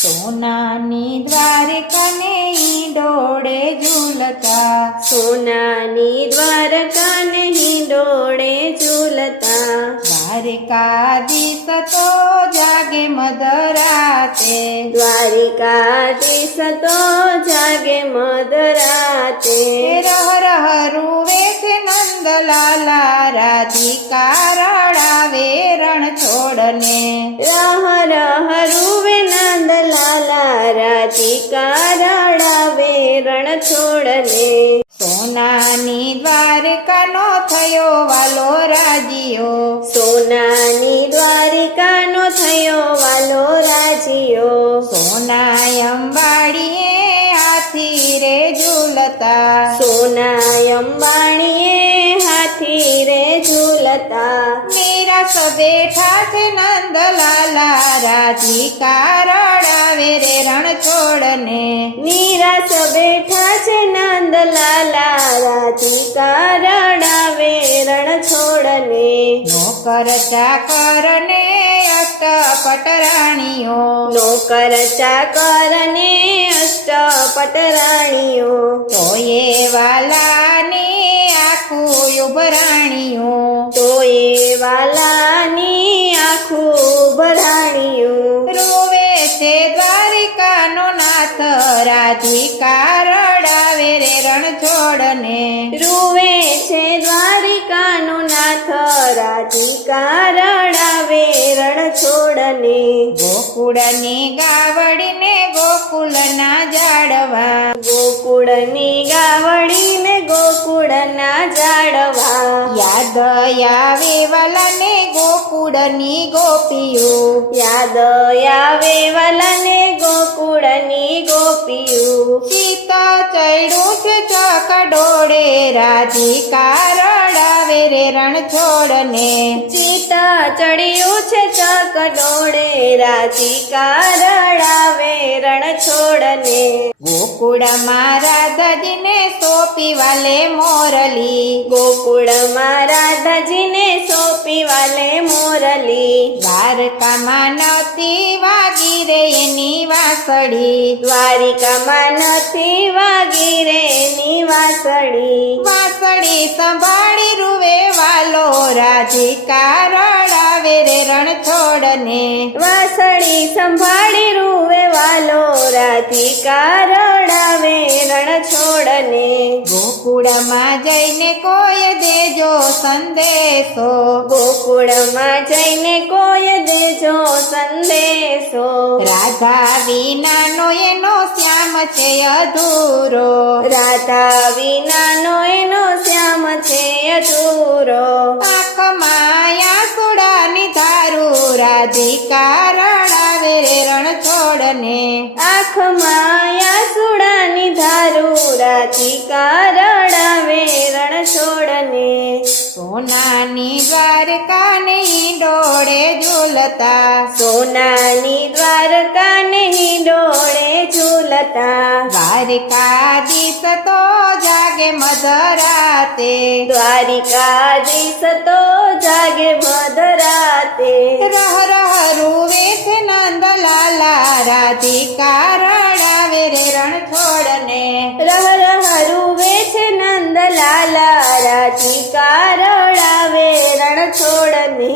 સોનાની દ્વારકાને હિંડોળે ઝૂલતા, સોનાની દ્વારકાને હિંડોળે ઝૂલતા, દ્વારકાધીશ તો જાગે મધરાતે, દ્વારિકાધીશ તો જાગે મધરાતે, રહ રહ રૂવે છે નંદલાલા, રાધિકા રડાવે રણ છોડને, રહ રહ રૂવે નંદલાલા, રાધિકા રડાવે રણ છોડને, સોનાની દ્વારકાનો થયો વાલો રાજીઓ, સોનાની દ્વારિકાનો થયો વાલો રાજીઓ, સોના અંબાડીએ હાથી રે ઝૂલતા, સોના અંબાણીએ હાથી રે ઝૂલતા, નિરાશ બેઠા છે નંદલાલા, રાધિકા રડાવે રે રણ છોડને, નિરાશ બેઠા છે નંદલાલા, રાધિકા રડાવે રણ છોડને, નોકર ચાકરને અષ્ટપટ રાણીઓ, નોકર ચાકરને અષ્ટપટ રાણીઓ, તોયે વાલાની આખું ઉભરાણીઓ, તોયે વાલાની આખું ભરાણીઓ, રૂવે છે દ્વારિકાનો નાથ, રાધિકા રડાવે રે રણ છોડને, રૂવે છે દ્વારિકાનો નાથ, રાધિકા રડાવે રણ છોડને, ગોકુળની ગાવડીને ગોકુળના ઝાડવા, ગોકુળની ગાવડીને ગોકુળના ઝાડવા, યાદ આવે વાલાને ગોકુળની ગોપીઓ, યાદ આવે વાલાને ગોકુળની ગોપીઓ, સીતા ચડ્યું છે ચકડોળે, રાધિકા રડાવે રે રણ છોડને, સીતા ચડ્યું છે ચકડોળે, રાધિકા રડાવે રણ છોડને, ગોકુળમાં રાધાજીને સોંપી વાલે મોરલી, ગોકુળમાં રાધાજીને સોંપી વાલે મોરલી, દ્વારકામાં નહોતી વાગી રે એની વાંસળી, દ્વારિકામાં નથી વાગી રે એની વાંસળી, વાંસળી સંભાળી રૂવે વાલો, રાધિકા રડાવે રે રણ છોડને, વાંસળી સંભાળી રૂવે વાલો, રાધિકા રડાવે રણ છોડને, ગોકુળમાં જઈને કોઈ દેજો સંદેશો, ગોકુળમાં જઈને કોઈ દેજો સંદેશો, રાધા વિનાનો એનો શ્યામ છે અધૂરો, રાધા વિનાનો એનો શ્યામ છે અધૂરો, આંખમાં આંસુડાની ધારું, રાધિકા રડાવે રે રણ છોડને, આંખમાં આંસુડાની ધારું, રાધિકા રડાવે રણ છોડને, સોનાની દ્વારકાને હિંડોળે ઝૂલતા, સોનાની દ્વારકાને હિંડોળે ઝૂલતા, દ્વારકાધીશ તો જાગે મધરાતે, દ્વારિકાધીશ તો જાગે મધરાતે, રહ રહ રૂવે છે નંદલાલા, રાધિકા રડાવે રે રણ છોડને, રહ રહ રૂવે છે નંદલાલા, રાધિકા રડાવે રણ છોડને.